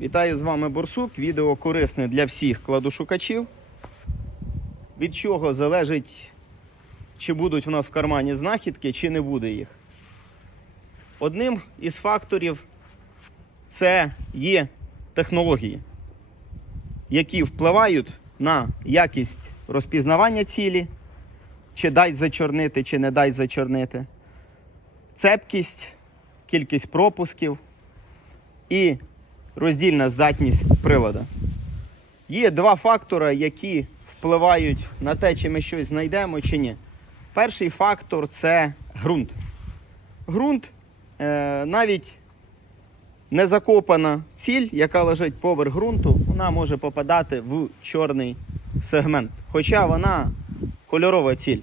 Вітаю з вами Борсук. Відео корисне для всіх кладошукачів. Від чого залежить, чи будуть в нас в кармані знахідки, чи не буде їх. Одним із факторів це є технології, які впливають на якість розпізнавання цілі, чи дай зачорнити, чи не дай зачорнити, цепкість, кількість пропусків і роздільна здатність прилада. Є два фактори, які впливають на те, чи ми щось знайдемо чи ні. Перший фактор це ґрунт. Ґрунт е, навіть не закопана ціль, яка лежить поверх ґрунту, вона може попадати в чорний сегмент. Хоча вона кольорова ціль.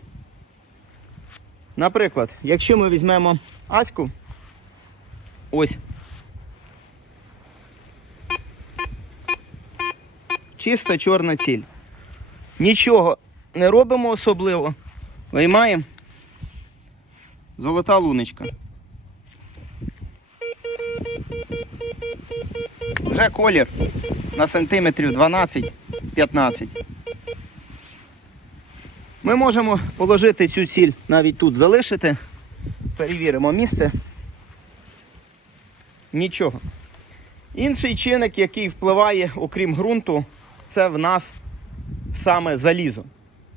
Наприклад, якщо ми візьмемо аську, ось чиста чорна ціль. Нічого не робимо особливо. Виймаємо. Золота луночка. Вже колір на сантиметрів 12-15. Ми можемо положити цю ціль навіть тут залишити. Перевіримо місце. Нічого. Інший чинник, який впливає, окрім ґрунту, це в нас саме залізо.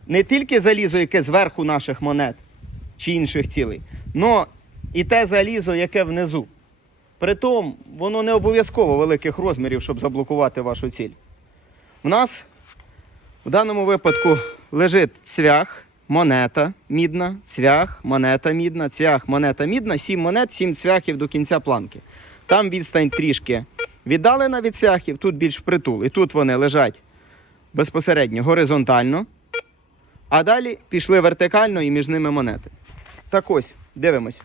Не тільки залізо, яке зверху наших монет чи інших цілей, але і те залізо, яке внизу. Притом, воно не обов'язково великих розмірів, щоб заблокувати вашу ціль. У нас в даному випадку лежить цвях, монета мідна, цвях, монета мідна, цвях, монета мідна, сім монет, сім цвяхів до кінця планки. Там відстань трішки віддалена від цвяхів, тут більш впритул. І тут вони лежать безпосередньо горизонтально, а далі пішли вертикально і між ними монети. Так ось, дивимось.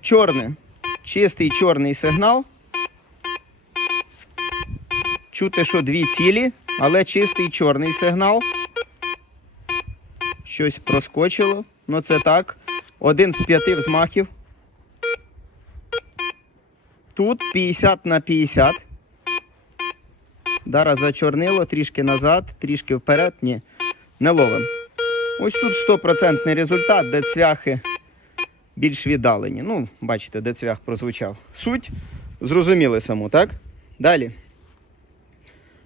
Чорне, чистий чорний сигнал. Чути, що дві цілі, але чистий чорний сигнал. Щось проскочило. Ну це так. Один з п'яти взмахів. Тут 50 на 50. Дара зачорнило, трішки назад, трішки вперед. Ні, не ловим. Ось тут стопроцентний результат, де цвяхи більш віддалені. Ну, бачите, де цвях прозвучав. Суть зрозуміли саму, так? Далі.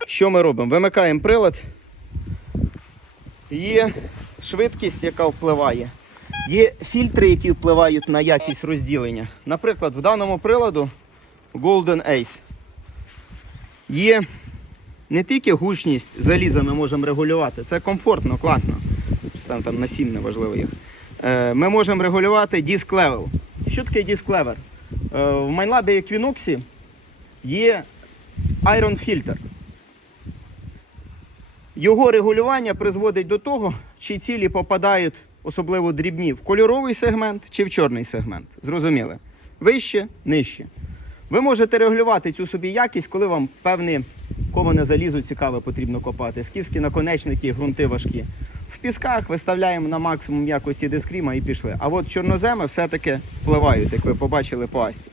Що ми робимо? Вимикаємо прилад. Є швидкість, яка впливає. Є фільтри, які впливають на якість розділення. Наприклад, в даному приладу Golden Ace є не тільки гучність заліза ми можемо регулювати, це комфортно, класно. Там, там на 7 неважливо їх. Е, Ми можемо регулювати Disk Level. Що таке Disk Level? Е, В MindLab Equinox є Iron Filter. Його регулювання призводить до того, чи цілі попадають, особливо дрібні, в кольоровий сегмент чи в чорний сегмент. Зрозуміли? Вище, нижче. Ви можете регулювати цю собі якість, коли вам певне коване залізо цікаве потрібно копати. Скіфські наконечники, ґрунти важкі. В пісках виставляємо на максимум якості дискріма і пішли. А от чорноземи все-таки впливають, як ви побачили по асті.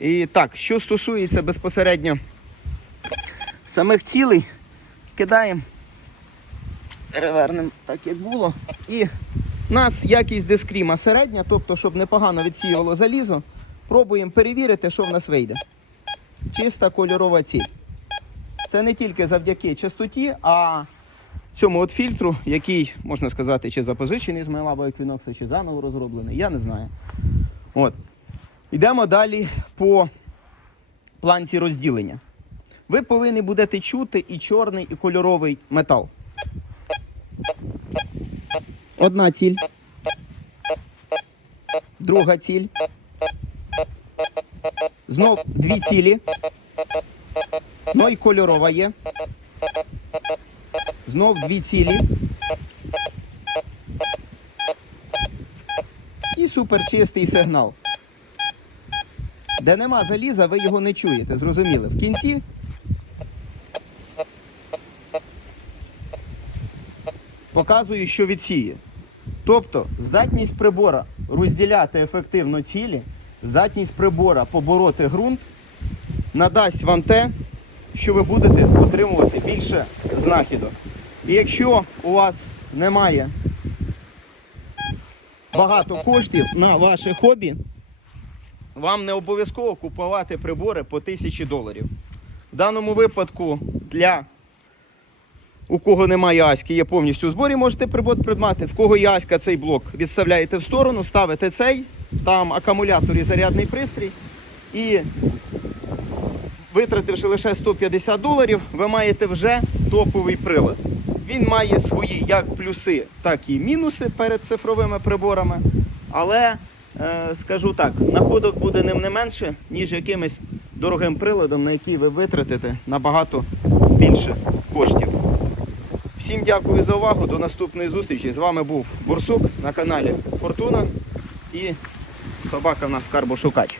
І так, що стосується безпосередньо самих цілей, кидаємо, перевернемо так, як було. І у нас якість дискріма середня, тобто, щоб непогано відсіювало залізо, пробуємо перевірити, що в нас вийде. Чиста кольорова ціль. Це не тільки завдяки чистоті, а цьому от фільтру, який, можна сказати, чи запозичений з MyLab Equinox, чи заново розроблений, я не знаю. От. Йдемо далі по планці розділення. Ви повинні будете чути і чорний, і кольоровий метал. Одна ціль. Друга ціль. Знов дві цілі. Ну і кольорова є. Знов дві цілі. І суперчистий сигнал. Де нема заліза, ви його не чуєте. Зрозуміли? В кінці показую, що відсіє. Тобто здатність прибора розділяти ефективно цілі, здатність прибора побороти ґрунт надасть вам те, що ви будете отримувати більше знахідок. І якщо у вас немає багато коштів на ваше хобі, вам не обов'язково купувати прибори по 1000 доларів. В даному випадку для у кого немає аськи, є повністю у зборі, можете прибот придбати. В кого є аська, цей блок відставляєте в сторону, ставите цей, там акумулятор і зарядний пристрій. І витративши лише 150 доларів, ви маєте вже топовий прилад. Він має свої як плюси, так і мінуси перед цифровими приборами. Але е, скажу так, находок буде ним не менше, ніж якимось дорогим приладом, на який ви витратите набагато більше коштів. Всім дякую за увагу. До наступної зустрічі. З вами був Бурсук на каналі Фортуна і собака в нас Карбошукач.